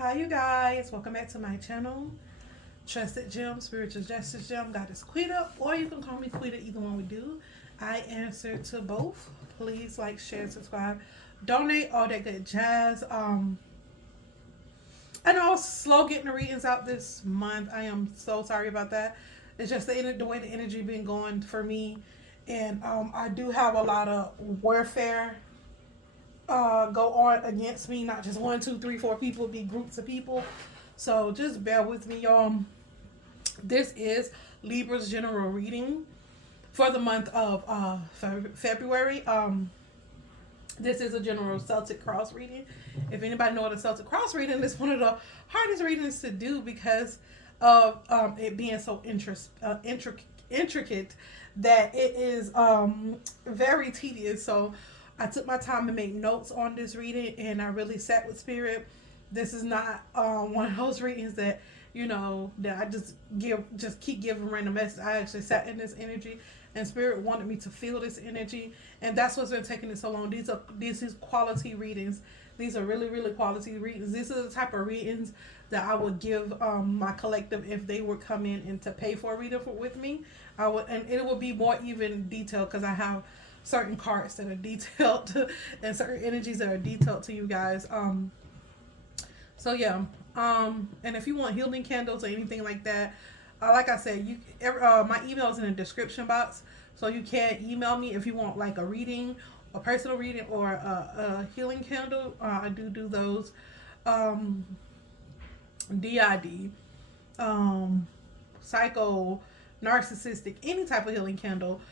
Hi, you guys. Welcome back to my channel. Trusted Gem, Spiritual Justice Gem, Goddess Quita, or you can call me Quita, either one we do. I answer to both. Please like, share, subscribe, donate, all that good jazz. I know I was slow getting the readings out this month. I am so sorry about that. It's just the way the energy been going for me. And I do have a lot of warfare go on against me. Not just one, two, three, four people, be groups of people. So just bear with me, y'all. This is Libra's general reading for the month of February. This is a general Celtic cross reading. If anybody know what a Celtic cross reading is, one of the hardest readings to do because of it being so intricate that it is very tedious. So I took my time to make notes on this reading, and I really sat with spirit. This is not one of those readings that that I just keep giving random messages. I actually sat in this energy, and spirit wanted me to feel this energy, and that's what's been taking it so long. These is quality readings. These are really quality readings. These are the type of readings that I would give my collective if they would come in and to pay for a reading with me. I would, and it would be more even detailed because I have certain cards that are detailed and certain energies that are detailed to you guys. So yeah, and if you want healing candles or anything like that, like I said, my email is in the description box, so you can email me if you want like a reading, a personal reading, or a healing candle. I do those. DID, psycho, narcissistic, any type of healing candle.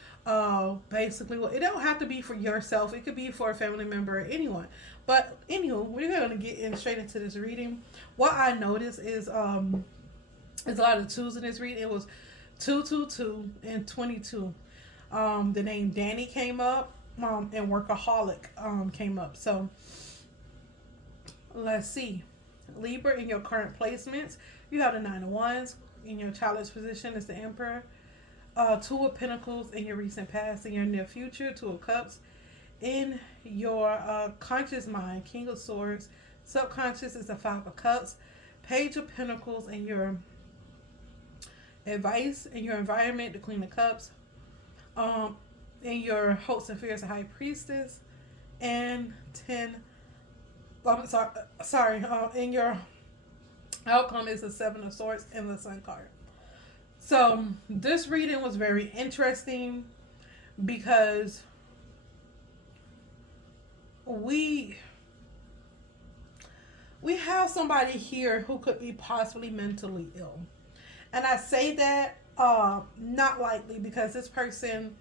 Basically, well, it don't have to be for yourself. It could be for a family member or anyone. But anywho, we're gonna get in straight into this reading. What I noticed is there's a lot of twos in this reading. It was 222 and 22. The name Danny came up, and workaholic came up. So let's see. Libra, in your current placements, you have the Nine of Wands. In your childish position is the Emperor. Two of Pentacles in your recent past. In your near future, Two of Cups. In your conscious mind, King of Swords. Subconscious is the Five of Cups. Page of Pentacles in your advice. In your environment, the Queen of Cups. In your hopes and fears, the High Priestess. And 10. I'm sorry. In your outcome is the Seven of Swords and the Sun card. So this reading was very interesting because we have somebody here who could be possibly mentally ill, and I say that not lightly because this person.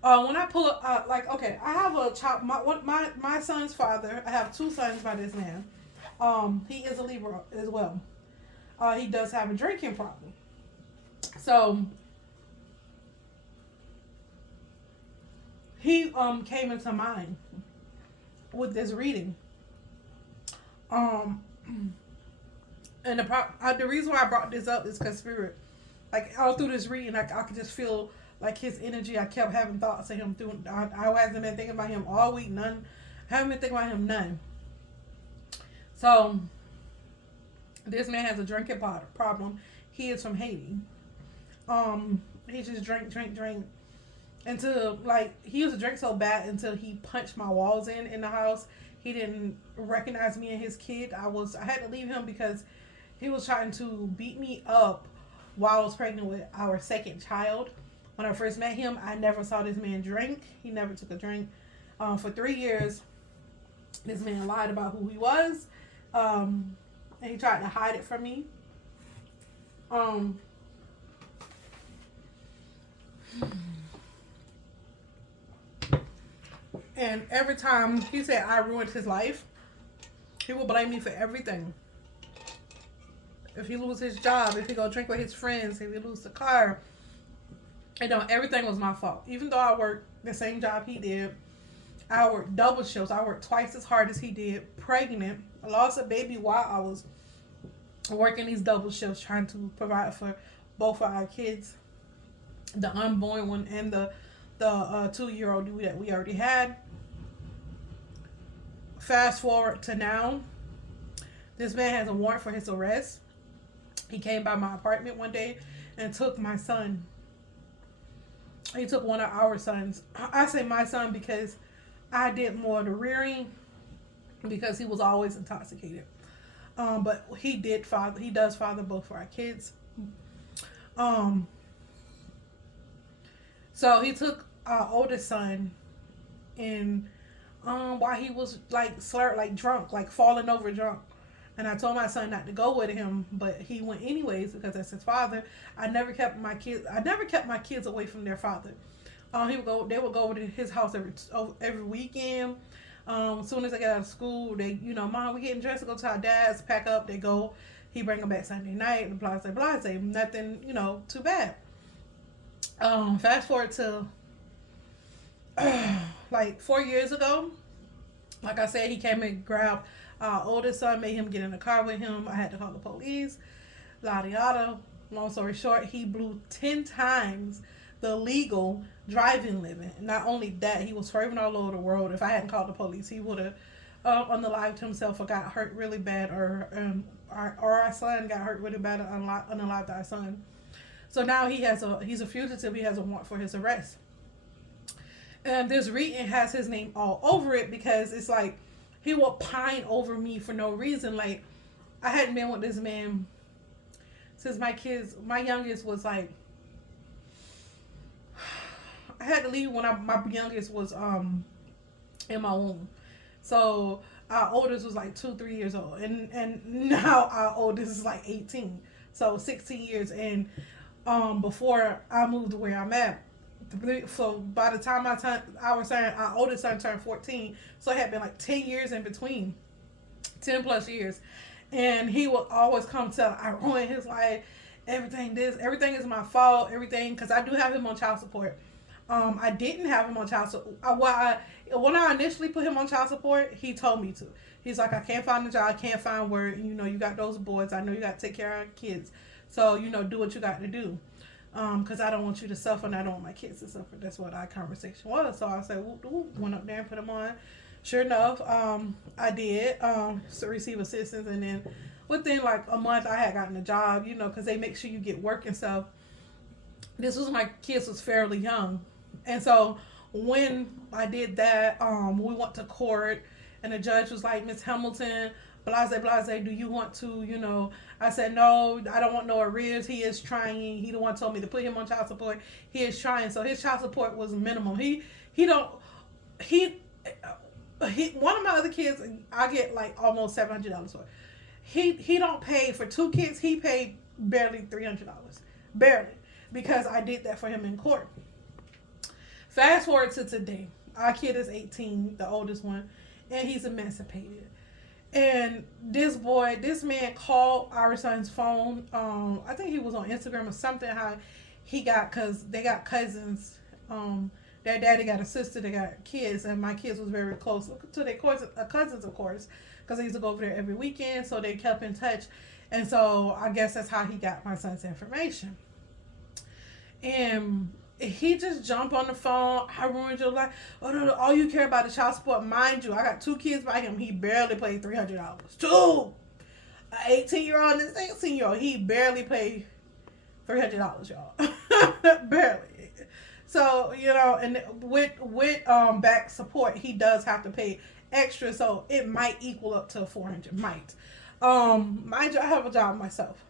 When I pull up, okay, I have a child. My son's father. I have two sons by this man. He is a Libra as well. He does have a drinking problem. So he came into mind with this reading. And the reason why I brought this up is because spirit, like all through this reading, I could just feel like his energy. I kept having thoughts of him through. I hasn't been thinking about him all week. None. Haven't been thinking about him none. So this man has a drinking problem. He is from Haiti. He just drank until he used to drink so bad until he punched my walls in the house. He didn't recognize me and his kid. I had to leave him because he was trying to beat me up while I was pregnant with our second child. When I first met him, I never saw this man drink. He never took a drink. For 3 years, this man lied about who he was. And he tried to hide it from me. And every time he said I ruined his life, he will blame me for everything. If he lose his job, if he go drink with his friends, if he lose the car, everything was my fault. Even though I worked the same job he did, I worked double shifts. I worked twice as hard as he did. Pregnant, I lost a baby while I was working these double shifts, trying to provide for both of our kids, the unborn one and the 2-year-old that we already had. Fast forward to now. This man has a warrant for his arrest. He came by my apartment one day and took my son. He took one of our sons. I say my son because I did more of the rearing because he was always intoxicated. But he did father. He does father both for our kids. Um, so he took our oldest son and while he was like slurred, like drunk, like falling over drunk. And I told my son not to go with him, but he went anyways because that's his father. I never kept my kids. I never kept my kids away from their father. He would go. They would go over to his house every weekend. As soon as they get out of school, they, Mom, we getting dressed to go to our dad's. Pack up. They go. He bring them back Sunday night. Blase, blase. Nothing, too bad. Fast forward to like 4 years ago. Like I said, he came and grabbed our oldest son, made him get in the car with him. I had to call the police. Yada yada. Long story short, he blew 10 times the legal driving limit. Not only that, he was swerving all over the road. If I hadn't called the police, he would have unalived himself or got hurt really bad, or our son got hurt really bad and unalived our son. So now he's a fugitive. He has a warrant for his arrest. And this reading has his name all over it because it's like he will pine over me for no reason. Like, I hadn't been with this man since my youngest was like, I had to leave when my youngest was in my womb. So our oldest was like 2-3 years old, and now our oldest is like 18. So 16 years. And before I moved to where I'm at. So by the time our oldest son turned 14, so it had been like 10 years in between, 10 plus years, and he would always come to, I ruined his life, everything is my fault, everything, because I do have him on child support. I didn't have him on child support. When I initially put him on child support, he told me to. He's like, I can't find a job, I can't find work, you got those boys, I know you got to take care of kids, so do what you got to do. Because I don't want you to suffer and I don't want my kids to suffer. That's what our conversation was. So I said, went up there and put him on. Sure enough, I did so receive assistance. And then within like a month, I had gotten a job, because they make sure you get work and stuff. This was my kids was fairly young. And so when I did that, we went to court and the judge was like, Miss Hamilton, blase, do you want to, I said, no, I don't want no arrears. He is trying. He the one told me to put him on child support. He is trying. So his child support was minimum. One of my other kids, I get like almost $700 for. He don't pay for 2 kids. He paid barely $300, barely, because I did that for him in court. Fast forward to today. Our kid is 18, the oldest one, and he's emancipated. And this man called our son's phone. I think he was on Instagram or something. How he got, cause they got cousins. Their daddy got a sister. They got kids, and my kids was very close to their cousins, of course, because they used to go over there every weekend. So they kept in touch, and so I guess that's how he got my son's information. And he just jumped on the phone. I ruined your life. Oh no, all you care about is child support. Mind you, I got 2 kids by him. He barely paid $300. 2, an 18-year-old and a 16-year-old. He barely paid $300, y'all. Barely. So and with back support, he does have to pay extra. So it might equal up to $400. Might. Mind you, I have a job myself.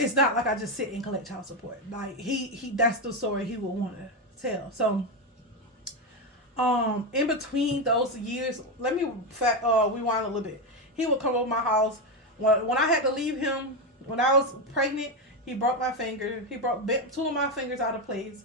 It's not like I just sit and collect child support. Like he that's the story he would want to tell. So in between those years, let me rewind a little bit. He would come over my house when I had to leave him when I was pregnant. He broke my finger. He bent 2 of my fingers out of place.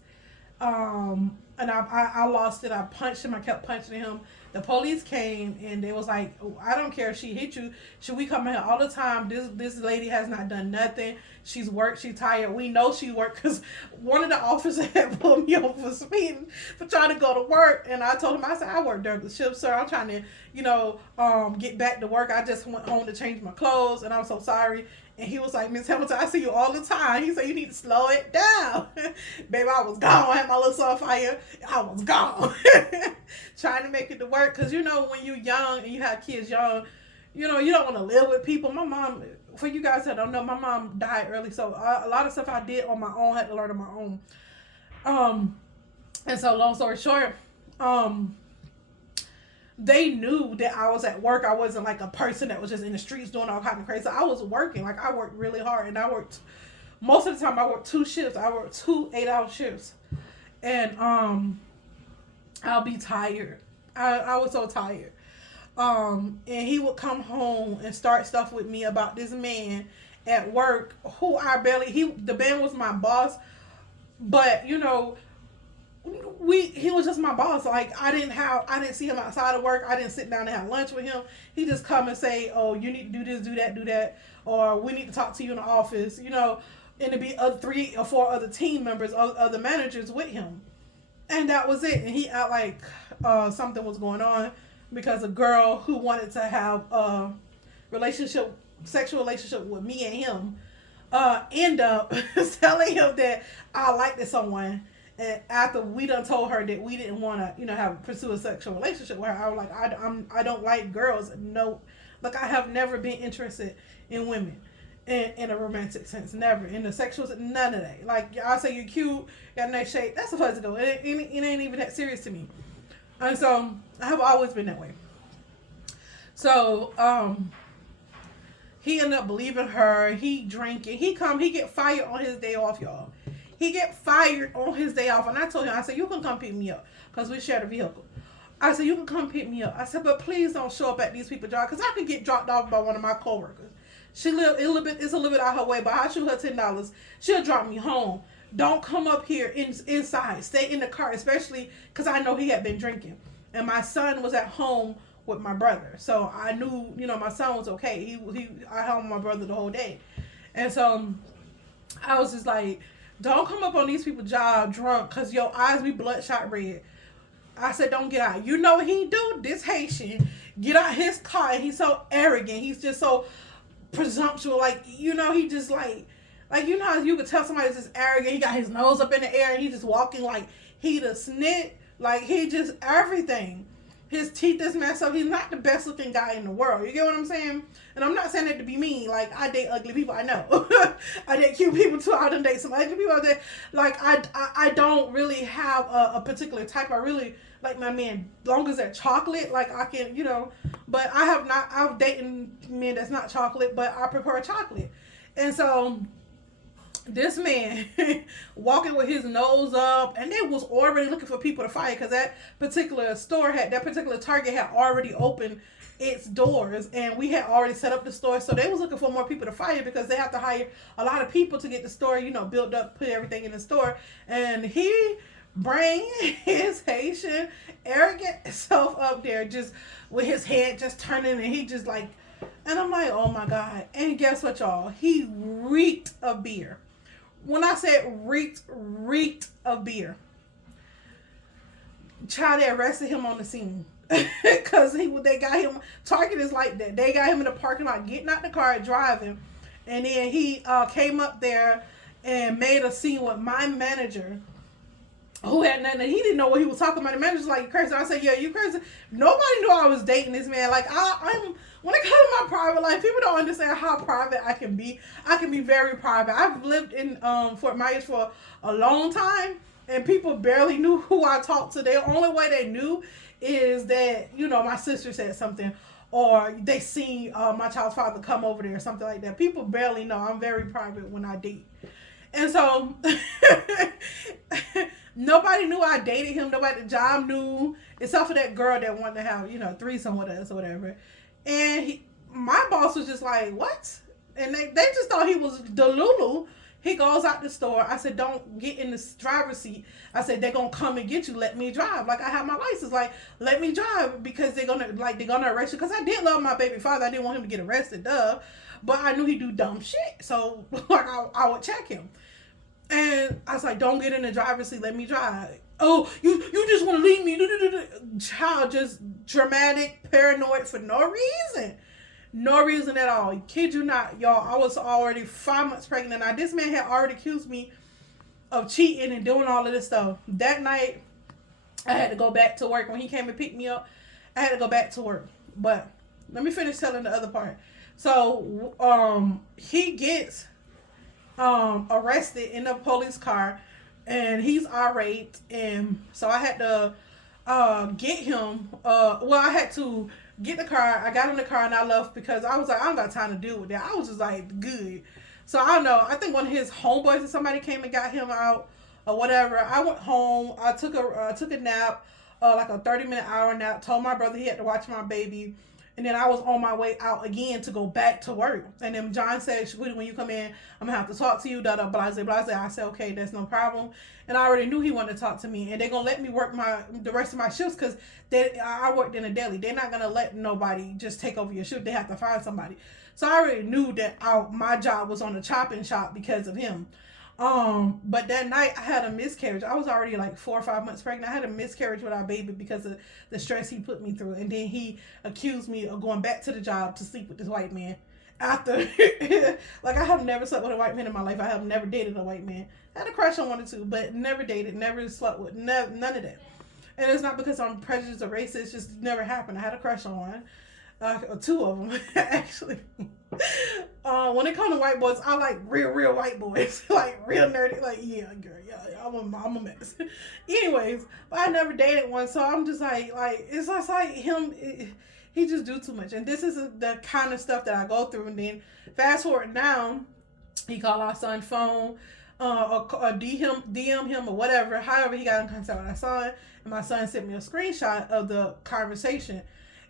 And I lost it. I punched him. I kept punching him. The police came and they was like, I don't care if she hit you. Should we come here all the time? This lady has not done nothing. She's worked. She's tired. We know she worked because one of the officers had pulled me over for speeding for trying to go to work. And I told him, I said, I work during the shift, sir. I'm trying to, get back to work. I just went home to change my clothes and I'm so sorry. And he was like, Miss Hamilton, I see you all the time. He said, you need to slow it down. Baby, I was gone. I had my little Sunfire. I was gone. Trying to make it to work. Because, when you're young and you have kids young, you don't want to live with people. My mom, for you guys that don't know, my mom died early, so a lot of stuff I did on my own, had to learn on my own. Um, and so long story short, um, they knew that I was at work. I wasn't like a person that was just in the streets doing all kind of crazy. So I was working. Like I worked really hard, and I worked most of the time. I worked 2 shifts. I worked 2 8-hour shifts, and I'll be tired. I was so tired. And he would come home and start stuff with me about this man at work who I barely. The man was my boss, but he was just my boss. Like I didn't see him outside of work. I didn't sit down and have lunch with him. He just come and say, "Oh, you need to do this, do that," or "We need to talk to you in the office." And to be 3 or 4 other team members, other managers with him, and that was it. And he act like something was going on because a girl who wanted to have a sexual relationship with me and him, end up telling him that I liked someone. And after we done told her that we didn't want to, pursue a sexual relationship with her, I was like, I don't like girls. No, like I have never been interested in women in a romantic sense. Never. In the sexual, none of that. Like I say you're cute, got a nice shape. That's supposed to go. It ain't even that serious to me. And so I have always been that way. So he ended up believing her. He drinking. He get fired on his day off, y'all. He get fired on his day off. And I told him, I said, you can come pick me up. Because we shared a vehicle. I said, you can come pick me up. I said, but please don't show up at these people's job. Because I could get dropped off by one of my coworkers. It's a little bit out her way. But I shoot her $10. She'll drop me home. Don't come up here inside. Stay in the car. Especially because I know he had been drinking. And my son was at home with my brother. So I knew, my son was okay. I held my brother the whole day. And so I was just like, don't come up on these people's job drunk because your eyes be bloodshot red. I said, don't get out. You know what he do? This Haitian get out his car and he's so arrogant. He's just so presumptuous. Like, he just like how you could tell somebody's just arrogant. He got his nose up in the air and he just walking like he the snit. Like he just everything. His teeth is messed up. He's not the best looking guy in the world. You get what I'm saying? And I'm not saying that to be mean. Like, I date ugly people. I know. I date cute people too. I done date some ugly people. I don't really have a particular type. I really like my men. Long as they're chocolate, like I can, But I've dated men that's not chocolate, but I prefer chocolate. And so this man walking with his nose up, and they was already looking for people to fire because that particular Target had already opened its doors, and we had already set up the store, so they was looking for more people to fire because they have to hire a lot of people to get the store, built up, put everything in the store. And he bring his Haitian arrogant self up there just with his head just turning, and he just like, and I'm like, oh my God. And guess what, y'all? He reeked of beer. When I said reeked of beer. Child, they arrested him on the scene. Because they got him, Target is like that. They got him in the parking lot, getting out the car, driving. And then he came up there and made a scene with my manager, who had nothing. He didn't know what he was talking about. The manager's like, you crazy? I said, yeah, you crazy. Nobody knew I was dating this man. Like, I'm when it comes to my private life, people don't understand how private I can be. I can be very private. I've lived in Fort Myers for a long time, and people barely knew who I talked to. The only way they knew is that, my sister said something, or they seen my child's father come over there or something like that. People barely know. I'm very private when I date. And so nobody knew I dated him. Nobody at the job knew, except for that girl that wanted to have, threesome with us or whatever. And my boss was just like, what? And they just thought he was Delulu. He goes out the store. I said, don't get in the driver's seat. I said, they're going to come and get you. Let me drive. Like, I have my license. Like, let me drive because they're going to arrest you. Because I did love my baby father. I didn't want him to get arrested, duh. But I knew he'd do dumb shit. So, like, I would check him. And I was like, don't get in the driver's seat. Let me drive. Oh, you just want to leave me. Child, just dramatic, paranoid for no reason. No reason at all. Kid you not, y'all. I was already 5 months pregnant. Now, this man had already accused me of cheating and doing all of this stuff. That night, I had to go back to work. When he came and picked me up, I had to go back to work. But let me finish telling the other part. So he gets arrested in a police car, and he's irate, and so I had to get him. Well, I had to get the car. I got in the car and I left because I was like, I don't got time to deal with that. I was just like, good. So I don't know. I think one of his homeboys or somebody came and got him out or whatever. I went home. I took a nap, like a 30-minute hour nap. Told my brother he had to watch my baby. And then I was on my way out again to go back to work. And then John said, "Sweetie, when you come in, I'm going to have to talk to you, da da, blase, blase." I said, okay, that's no problem. And I already knew he wanted to talk to me. And they're going to let me work the rest of my shifts because I worked in a deli. They're not going to let nobody just take over your shift. They have to find somebody. So I already knew that my job was on the chopping shop because of him. But that night I had a miscarriage. I was already like 4 or 5 months pregnant. I had a miscarriage with our baby because of the stress he put me through. And then he accused me of going back to the job to sleep with this white man. After, like, I have never slept with a white man in my life. I have never dated a white man. I had a crush on one or two, but never dated, never slept with, none of that. And it's not because I'm prejudiced or racist. It just never happened. I had a crush on one. Two of them, actually. When it comes to white boys, I like real white boys. Like, real nerdy. Like, yeah, girl, yeah, I'm a mess. Anyways, but I never dated one, so I'm just like, it's just like him, he just do too much. And this is the kind of stuff that I go through. And then fast forward now, he called our son's phone, or DM him or whatever. However, he got in contact with our son, and my son sent me a screenshot of the conversation.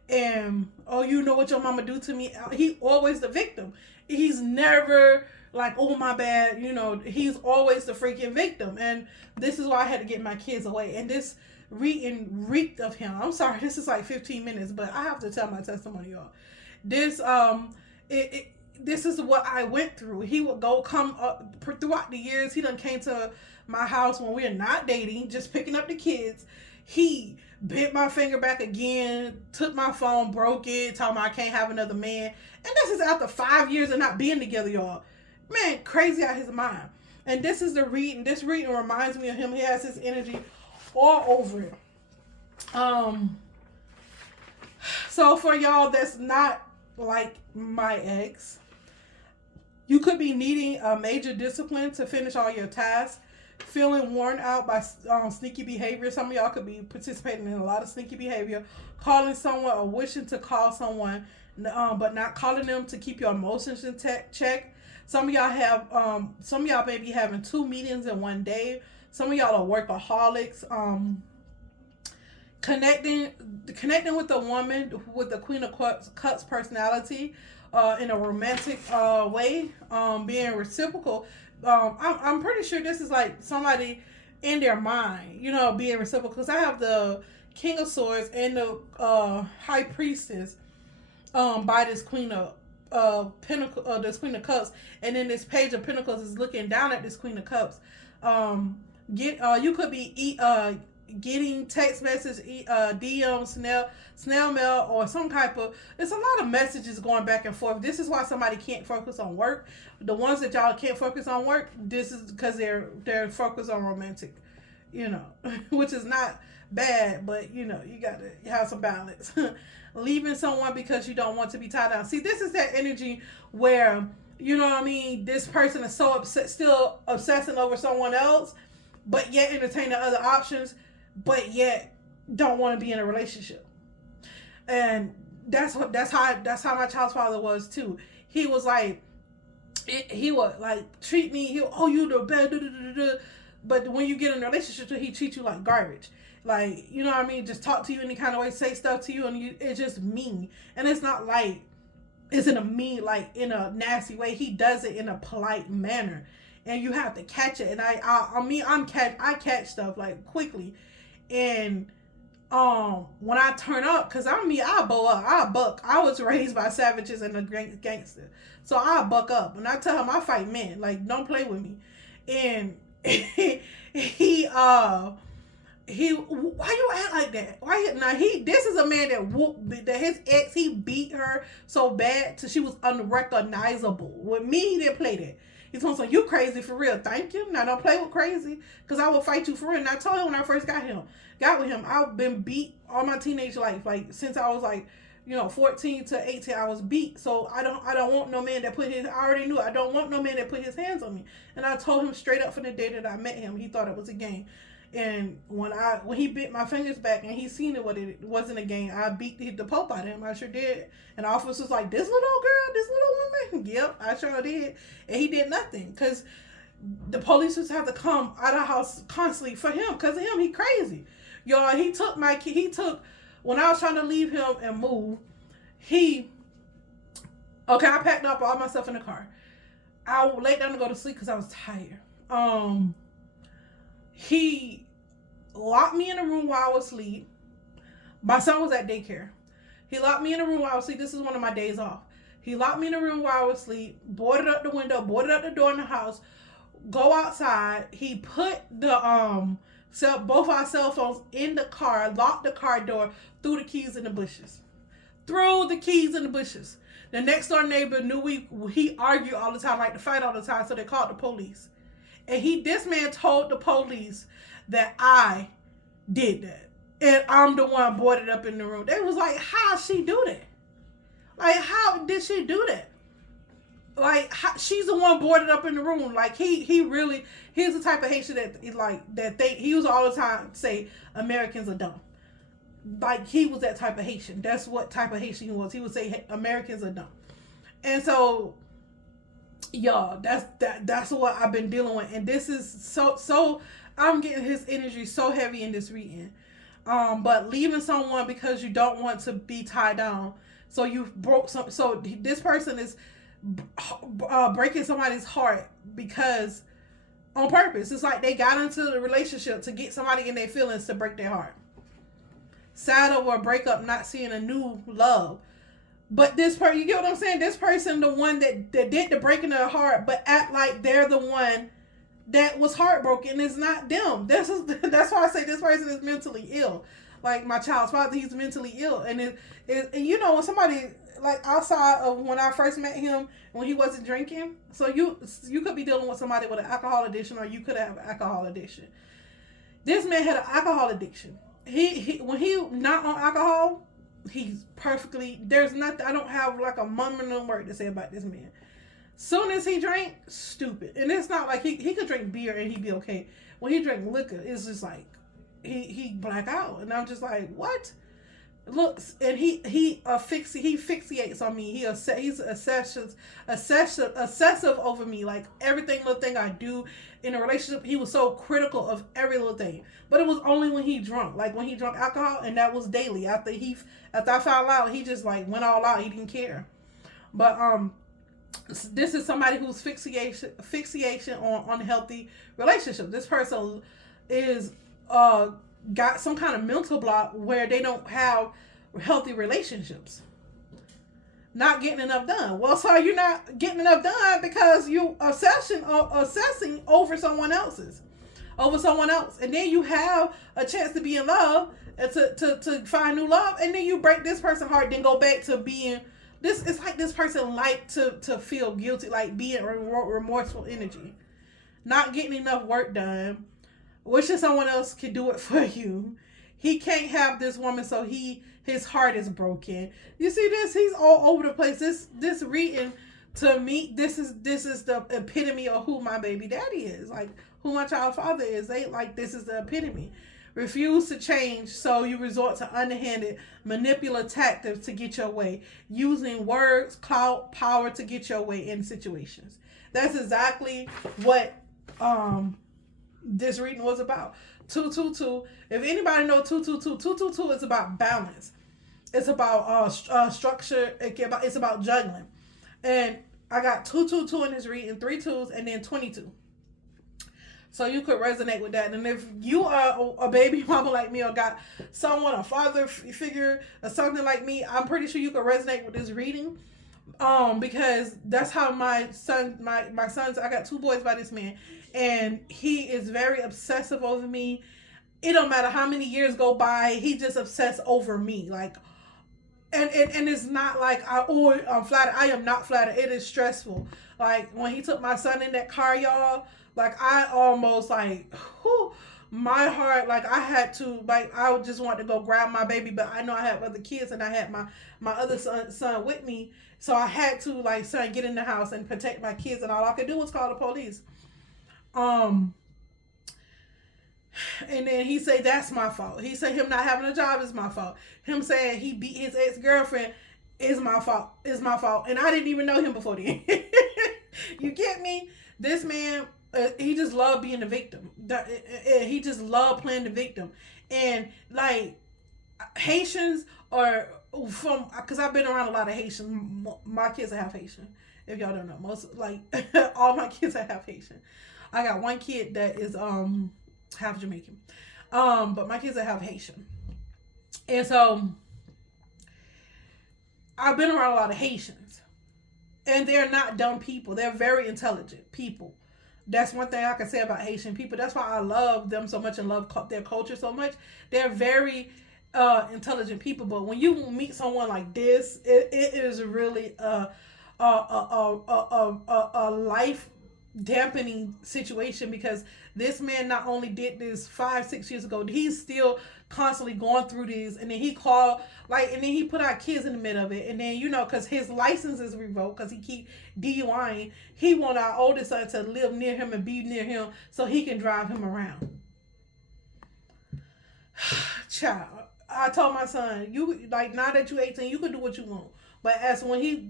And, oh, you know what your mama do to me? He always the victim. He's never like, oh, my bad. You know, he's always the freaking victim. And this is why I had to get my kids away. And this reading reeked of him. I'm sorry, this is like 15 minutes, but I have to tell my testimony, y'all. This this is what I went through. He would come up throughout the years. He done came to my house when we were not dating, just picking up the kids. He bent my finger back again, took my phone, broke it, told me I can't have another man. And this is after 5 years of not being together, y'all. Man, crazy out his mind. And this is the reading. This reading reminds me of him. He has his energy all over it. So for y'all that's not like my ex, you could be needing a major discipline to finish all your tasks, feeling worn out by sneaky behavior. Some of y'all could be participating in a lot of sneaky behavior, calling someone or wishing to call someone, but not calling them to keep your emotions in check. Some of y'all may be having 2 meetings in one day. Some of y'all are workaholics. Connecting with a woman with the Queen of Cups personality in a romantic way, being reciprocal. I'm pretty sure this is like somebody in their mind, you know, being reciprocal. Because I have the King of Swords and the High Priestess by this Queen of this Queen of Cups, and then this Page of Pentacles is looking down at this Queen of Cups. You could be getting text message, DM, snail mail, or some type of. It's a lot of messages going back and forth. This is why somebody can't focus on work. The ones that y'all can't focus on work, this is because they're focused on romantic, you know, which is not bad, but you know, you gotta have some balance. Leaving someone because you don't want to be tied down. See, this is that energy where, you know what I mean, this person is so upset, still obsessing over someone else, but yet entertaining other options, but yet don't want to be in a relationship. And that's how my child's father was too. He was like, he would like treat me. You the bad, but when you get in a relationship, he treats you like garbage. Like, you know what I mean? Just talk to you any kind of way, say stuff to you, and it's just mean. And it's not like it's in a mean, like in a nasty way. He does it in a polite manner, and you have to catch it. And I catch stuff like quickly. And when I turn up, cause I bow up, I buck. I was raised by savages and a gangster, so I buck up. And I tell him I fight men. Like, don't play with me. And he why you act like that? This is a man that his ex, he beat her so bad till she was unrecognizable. With me, he didn't play that. He's going to say, you crazy for real. Thank you. Now don't play with crazy, because I will fight you for real. And I told him when I first got with him, I've been beat all my teenage life, like since I was like 14 to 18 hours beat. So I don't want no man that put his, I already knew, I don't want no man that put his hands on me. And I told him straight up from the day that I met him, he thought it was a game. And when he bit my fingers back and he seen it wasn't a game, I beat the pope out of him. I sure did. And the officer was like, this little girl, this little woman. Yep, I sure did. And he did nothing because the police just have to come out of the house constantly for him. Because of him, he crazy. Y'all, he took when I was trying to leave him and move, I packed up all my stuff in the car. I laid down to go to sleep because I was tired. He locked me in a room while I was asleep. My son was at daycare. He locked me in a room while I was asleep. This is one of my days off. He locked me in a room while I was asleep, boarded up the window, boarded up the door in the house, go outside. He put both our cell phones in the car, locked the car door, threw the keys in the bushes. The next door neighbor knew he argued all the time, like to fight all the time, so they called the police. And this man told the police that I did that. And I'm the one boarded up in the room. They was like, how she do that? Like, how did she do that? Like, she's the one boarded up in the room. Like, he's the type of Haitian he was all the time say Americans are dumb. Like, he was that type of Haitian. That's what type of Haitian he was. He would say Americans are dumb. And so, y'all, that's what I've been dealing with. And this is so I'm getting his energy so heavy in this reading. But leaving someone because you don't want to be tied down. So you broke so this person is breaking somebody's heart because on purpose. It's like they got into the relationship to get somebody in their feelings to break their heart. Sad over a breakup, not seeing a new love. But this person, you get what I'm saying? This person, the one that did the breaking of their heart, but act like they're the one that was heartbroken. It's not them. That's why I say this person is mentally ill. Like my child's father, he's mentally ill. And when somebody, like outside of when I first met him, when he wasn't drinking, so you could be dealing with somebody with an alcohol addiction, or you could have an alcohol addiction. This man had an alcohol addiction. He when he not on alcohol, he's perfectly, there's nothing, I don't have like a mumbling word to say about this man. Soon as he drank, stupid. And it's not like he could drink beer and he'd be okay. When he drank liquor, it's just like he black out. And I'm just like, what? Looks, and he fixates on me. He's obsessive over me. Like everything little thing I do in a relationship, he was so critical of every little thing. But it was only when he drunk, like when he drank alcohol, and that was daily. After I found out, he just like went all out. He didn't care. But this is somebody who's fixation on unhealthy relationship. This person is got some kind of mental block where they don't have healthy relationships. Not getting enough done. Well, so you're not getting enough done because you obsessing over someone else. And then you have a chance to be in love and to find new love, and then you break this person's heart, then go back to being this. It's like this person like to feel guilty, like being remorseful energy. Not getting enough work done. Wishing someone else could do it for you. He can't have this woman, so his heart is broken. You see this? He's all over the place. This reading, to me, this is the epitome of who my baby daddy is. Like who my child father is. This is the epitome. Refuse to change, so you resort to underhanded, manipulative tactics to get your way. Using words, clout, power to get your way in situations. That's exactly what this reading was about. 222. If anybody know 222 is about balance. It's about structure. It's about juggling. And I got 222 in this reading, 3 2s, and then 22. So you could resonate with that. And if you are a baby mama like me, or got someone, a father figure, or something like me, I'm pretty sure you could resonate with this reading. Because that's how my sons, I got 2 boys by this man, and he is very obsessive over me. It don't matter how many years go by, he just obsessed over me. Like, and it's not like I'm flattered. I am not flattered. It is stressful. Like when he took my son in that car, y'all, like I almost like, my heart, like I had to, like I would just want to go grab my baby, but I know I have other kids and I had my other son with me, so I had to like son get in the house and protect my kids, and all I could do was call the police. Um, and then he say that's my fault. He said him not having a job is my fault. Him saying he beat his ex-girlfriend is my fault. Is my fault. And I didn't even know him before then. You get me? This man, he just loved being the victim. He just loved playing the victim. And like Haitians are from, because I've been around a lot of Haitians. My kids are half Haitian. If y'all don't know, most like all my kids are half Haitian. I got one kid that is half Jamaican. But my kids are half Haitian. And so I've been around a lot of Haitians. And they're not dumb people. They're very intelligent people. That's one thing I can say about Haitian people. That's why I love them so much and love their culture so much. They're very intelligent people. But when you meet someone like this, it is really a life dampening situation, because this man not only did this 5-6 years ago, he's still constantly going through this. And then he called, like, and then he put our kids in the middle of it. And then, you know, because his license is revoked because he keep DUIing, he want our oldest son to live near him and be near him so he can drive him around. Child, I told my son, you, like, now that you're 18, you can do what you want. But when he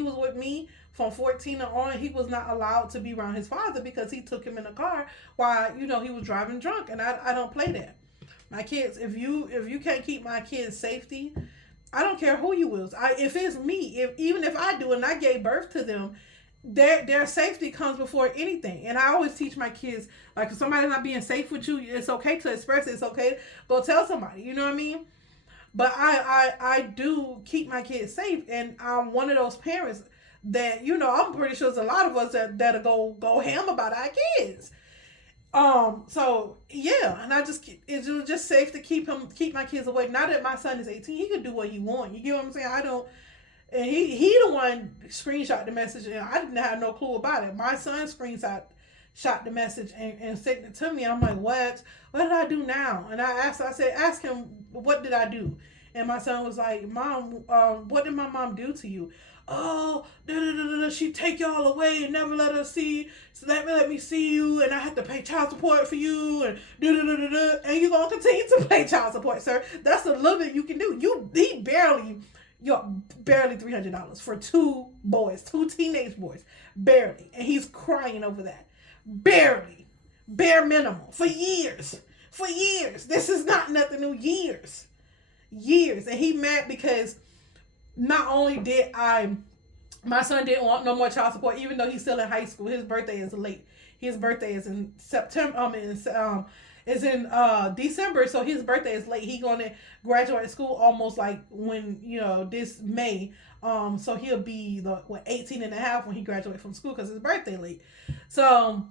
was with me from 14 on, he was not allowed to be around his father because he took him in a car while, you know, he was driving drunk. And I don't play that. My kids, if you can't keep my kids' safety, I don't care who you is. If it's me, even if I do and I gave birth to them, their safety comes before anything. And I always teach my kids, like, if somebody's not being safe with you, it's okay to express it. It's okay to go tell somebody. You know what I mean? But I do keep my kids safe, and I'm one of those parents that, you know, I'm pretty sure there's a lot of us that'll go ham about our kids. So yeah, and it was just safe to keep my kids away. Now that my son is 18, he can do what he want. You get what I'm saying? I don't. And he the one screenshot the message, and I didn't have no clue about it. My son shot the message and sent it to me. I'm like, what did I do now? And I said, ask him, what did I do? And my son was like, Mom, what did my mom do to you? Oh, she take y'all away and never let us see. So let me see you, and I have to pay child support for you, and and you're gonna continue to pay child support, sir. That's the little bit you can do. He barely $300 for two teenage boys, barely, and he's crying over that. Barely, bare minimum for years. This is not nothing new. Years, and he mad because not only did my son didn't want no more child support, even though he's still in high school. His birthday is late. His birthday is in September. Is in December, so his birthday is late. He gonna graduate school almost like when, you know, this May. So he'll be 18 and a half when he graduates from school because his birthday late. So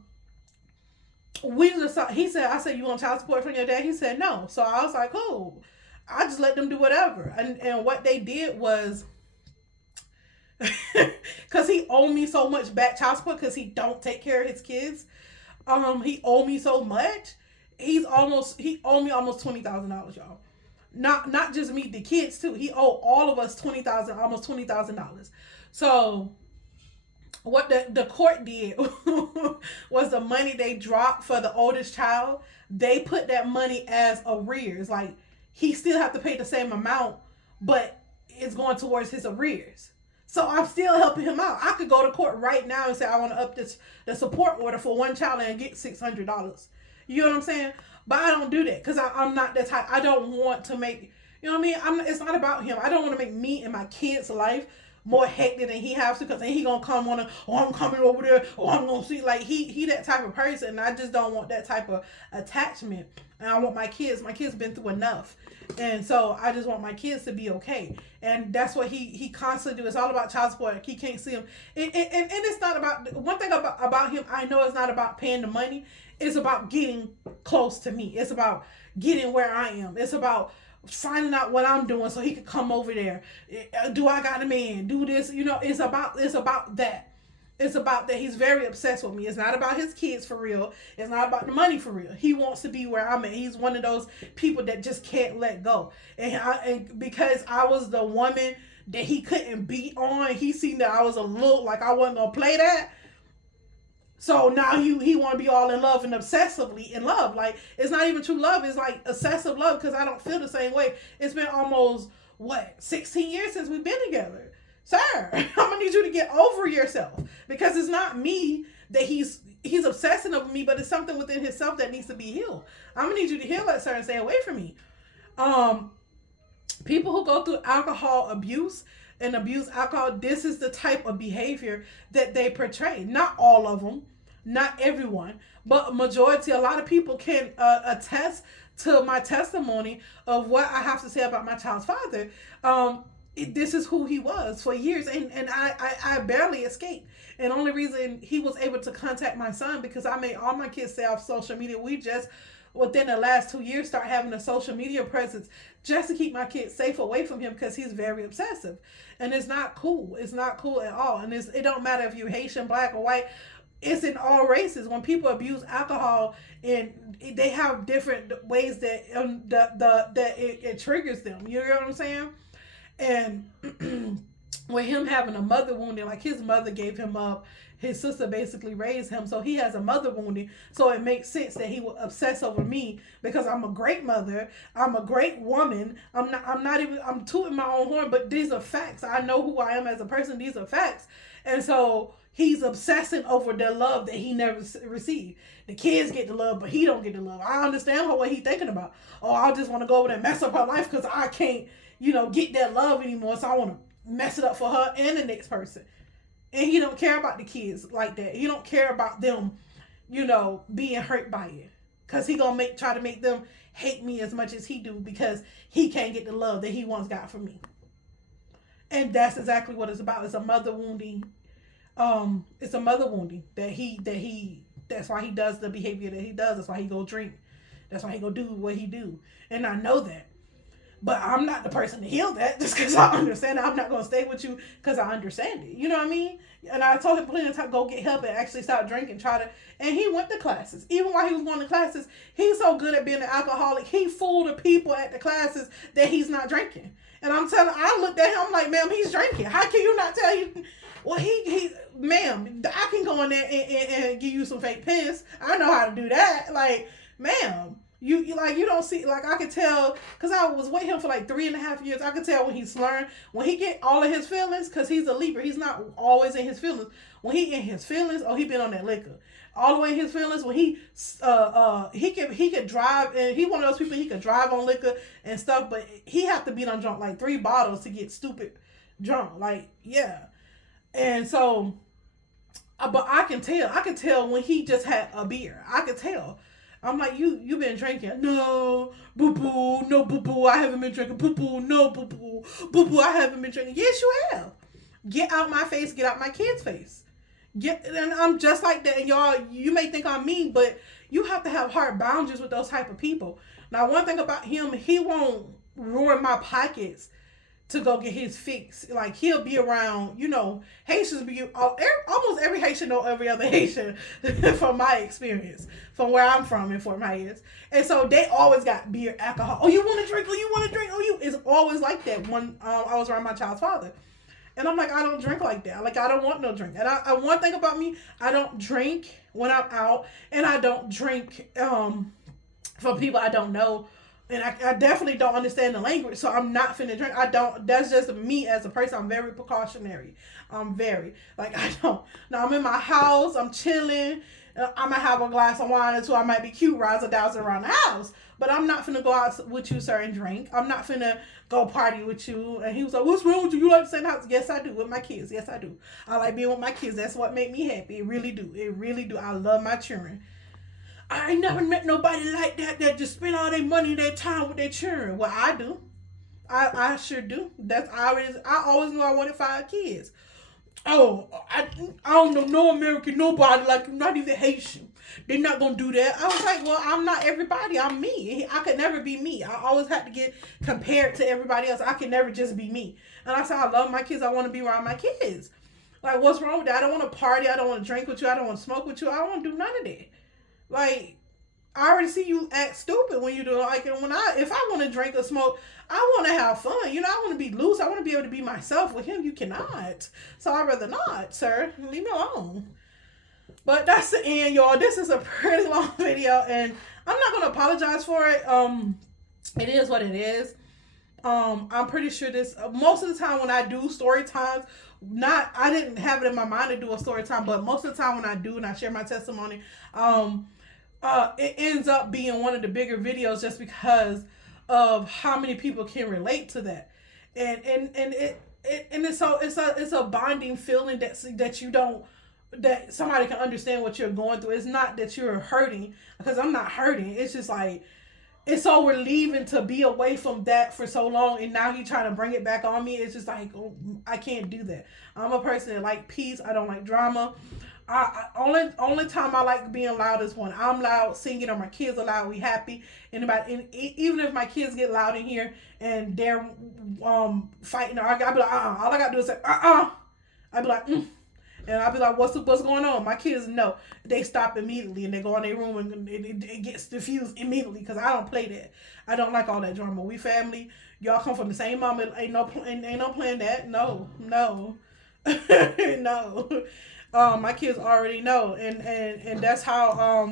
I said, you want child support from your dad? He said no. So I was like, cool. I just let them do whatever. And what they did was, because he owed me so much back child support because he don't take care of his kids. He owed me so much. He owed me almost $20,000, y'all. Not just me, the kids too. He owed all of us almost $20,000. So what the court did was the money they dropped for the oldest child, they put that money as arrears. Like, he still have to pay the same amount, but it's going towards his arrears. So I'm still helping him out. I could go to court right now and say I want to up the support order for one child and get $600. You know what I'm saying? But I don't do that because I'm not that type. I don't want to make, you know what I mean? It's not about him. I don't want to make me and my kids' life more hectic than he has to, because then he gonna come on I'm coming over there, I'm gonna see, like, he that type of person, and I just don't want that type of attachment. And I want my kids been through enough, and so I just want my kids to be okay. And that's what he constantly do. It's all about child support. He can't see him, and it's not about, one thing about him, I know it's not about paying the money. It's about getting close to me. It's about getting where I am. It's about finding out what I'm doing so he could come over there. Do I got a man? Do this? You know, it's about that. It's about that he's very obsessed with me. It's not about his kids for real. It's not about the money for real. He wants to be where I'm at. He's one of those people that just can't let go. And because I was the woman that he couldn't beat on, he seen that I was a little like I wasn't gonna play that. So now he want to be all in love and obsessively in love. Like, it's not even true love. It's like obsessive love because I don't feel the same way. It's been almost, 16 years since we've been together. Sir, I'm going to need you to get over yourself because it's not me that he's obsessing over me, but it's something within himself that needs to be healed. I'm going to need you to heal that, sir, and stay away from me. People who go through alcohol abuse and abuse alcohol, this is the type of behavior that they portray. Not all of them, not everyone, but majority. A lot of people can attest to my testimony of what I have to say about my child's father. This is who he was for years, and I barely escaped. And the only reason he was able to contact my son because I made all my kids stay off social media. We just within the last 2 years start having a social media presence just to keep my kids safe away from him because he's very obsessive, and it's not cool. It's not cool at all, and it don't matter if you're Haitian, black, or white. It's in all races. When people abuse alcohol, and they have different ways that it triggers them. You know what I'm saying? And with him having a mother wounding, like his mother gave him up, his sister basically raised him, so he has a mother wounding. So it makes sense that he will obsess over me because I'm a great mother, I'm a great woman. I'm tooting my own horn, but these are facts. I know who I am as a person. These are facts, and so he's obsessing over the love that he never received. The kids get the love, but he don't get the love. I understand what he thinking about. Oh, I just want to go over there and mess up her life because I can't, get that love anymore. So I want to mess it up for her and the next person. And he don't care about the kids like that. He don't care about them, being hurt by it. Because he gonna try to make them hate me as much as he do because he can't get the love that he once got from me. And that's exactly what it's about. It's a mother wounding. It's a mother wounding that's why he does the behavior that he does. That's why he go drink. That's why he go do what he do. And I know that. But I'm not the person to heal that just because I understand it. I'm not going to stay with you because I understand it. You know what I mean? And I told him plenty of time, go get help and actually stop drinking, and he went to classes. Even while he was going to classes, he's so good at being an alcoholic, he fooled the people at the classes that he's not drinking. And I looked at him, I'm like, ma'am, he's drinking. How can you not tell you? Well, ma'am, I can go in there and give you some fake piss. I know how to do that. Like, ma'am. You don't see, like, I could tell because I was with him for like 3.5 years. I could tell when he's slurring, when he get all of his feelings, because he's a Libra. He's not always in his feelings. When he in his feelings, he been on that liquor all the way in his feelings. When he could drive, and he one of those people, he could drive on liquor and stuff, but he have to be on drunk like 3 bottles to get stupid drunk. Like, yeah. And so, but I can tell when he just had a beer. I could tell. I'm like, you been drinking? No, boo boo, no boo boo, I haven't been drinking. Boo boo, no boo boo, boo boo, I haven't been drinking. Yes, you have. Get out my face. Get out my kid's face. And I'm just like that. And y'all, you may think I'm mean, but you have to have hard boundaries with those type of people. Now, one thing about him, he won't ruin my pockets to go get his fix. Like, he'll be around, Haitians be, almost every Haitian know every other Haitian from my experience, from where I'm from in Fort Myers. And so they always got beer, alcohol. Oh, you want to drink? Oh, you want to drink? Oh, it's always like that when I was around my child's father. And I'm like, I don't drink like that. Like, I don't want no drink. And one thing about me, I don't drink when I'm out, and I don't drink from people I don't know. And I definitely don't understand the language, so I'm not finna drink. That's just me as a person. I'm very precautionary. I'm very, I don't. Now, I'm in my house, I'm chilling. I might have a glass of wine or two. I might be cute, razzle dazzle around the house. But I'm not finna go out with you, sir, and drink. I'm not finna go party with you. And he was like, what's wrong with you? You like to stay in the house? Yes, I do. With my kids. Yes, I do. I like being with my kids. That's what make me happy. It really do. It really do. I love my children. I ain't never met nobody like that just spend all their money, their time with their children. Well, I do. I sure do. I always knew I wanted 5 kids. Oh, I don't know no American, nobody, like, not even Haitian. They're not going to do that. I was like, well, I'm not everybody. I'm me. I could never be me. I always had to get compared to everybody else. I could never just be me. And I said, I love my kids. I want to be around my kids. Like, what's wrong with that? I don't want to party. I don't want to drink with you. I don't want to smoke with you. I don't want to do none of that. Like, I already see you act stupid when you do like, and if I want to drink or smoke, I want to have fun. You know, I want to be loose. I want to be able to be myself. With him, you cannot. So I'd rather not, sir. Leave me alone. But that's the end, y'all. This is a pretty long video, and I'm not gonna apologize for it. It is what it is. I'm pretty sure this most of the time when I do story times, not I didn't have it in my mind to do a story time, but most of the time when I do and I share my testimony, it ends up being one of the bigger videos just because of how many people can relate to that, and it's a bonding feeling that you don't that somebody can understand what you're going through. It's not that you're hurting, because I'm not hurting. It's just like it's so relieving to be away from that for so long, and now he's trying to bring it back on me. It's just like, oh, I can't do that. I'm a person that like peace. I don't like drama. Only time I like being loud is when I'm loud singing or my kids are loud. We happy. Even if my kids get loud in here and they're fighting or arguing, I'll be like, all I gotta do is say I'll be like, And I'll be like, what's going on? My kids know. They stop immediately and they go in their room and it gets diffused immediately because I don't play that. I don't like all that drama. We family. Y'all come from the same mama. Ain't no playing that. No. No. My kids already know. And that's how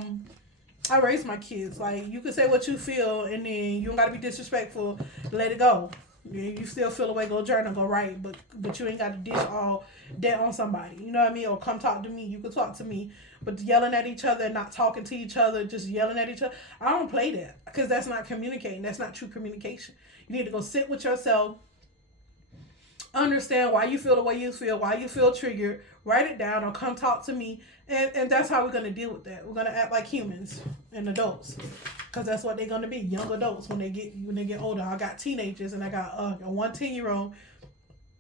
I raise my kids. Like, you can say what you feel and then you don't got to be disrespectful. Let it go. You still feel the way, go journal, go write, but you ain't got to dish all that on somebody. You know what I mean? Or come talk to me. You can talk to me. But yelling at each other and not talking to each other, just yelling at each other, I don't play that because that's not communicating. That's not true communication. You need to go sit with yourself, understand why you feel the way you feel, why you feel triggered, write it down or come talk to me. And that's how we're going to deal with that. We're going to act like humans and adults. Because that's what they're going to be, young adults when they get older. I got teenagers and I got a 10-year-old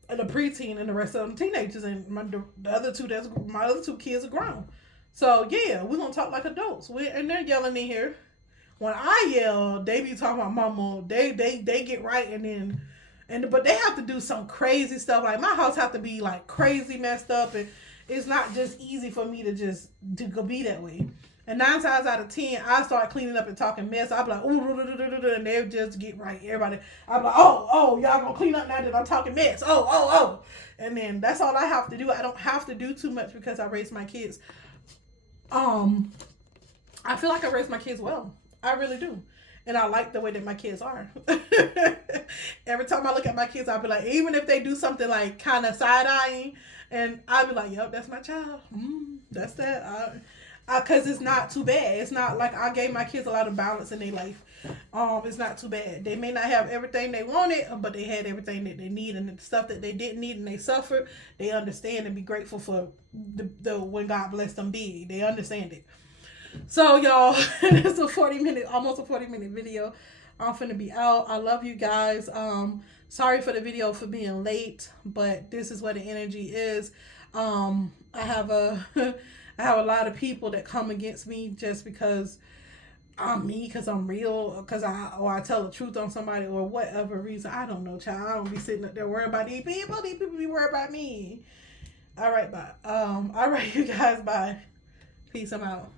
and a preteen and the rest of them teenagers. And my other two kids are grown. So yeah, we're going to talk like adults. And they're yelling in here. When I yell, they be talking about mama. They get right but they have to do some crazy stuff. Like my house have to be like crazy messed up, and it's not just easy for me to go be that way. And 9 times out of 10, I start cleaning up and talking mess. I'll be like, ooh, and they'll just get right. Everybody, I'll be like, oh, y'all gonna clean up now that I'm talking mess. Oh. And then that's all I have to do. I don't have to do too much because I raise my kids. I feel like I raised my kids well. I really do. And I like the way that my kids are. Every time I look at my kids, I'll be like, even if they do something like kind of side-eyeing, and I'll be like, yep, that's my child. That's that. Because it's not too bad. It's not like I gave my kids a lot of balance in their life. It's not too bad. They may not have everything they wanted, but they had everything that they need, and the stuff that they didn't need and they suffered, they understand and be grateful for the when God blessed them big. They understand it. So y'all, it's almost a 40-minute video. I'm finna be out. I love you guys. Sorry for the video for being late, but this is where the energy is. I have a lot of people that come against me just because I'm me, because I'm real, because I tell the truth on somebody or whatever reason. I don't know, child. I don't be sitting up there worried about these people. These people be worried about me. All right, bye. All right, you guys, bye. Peace. I'm out.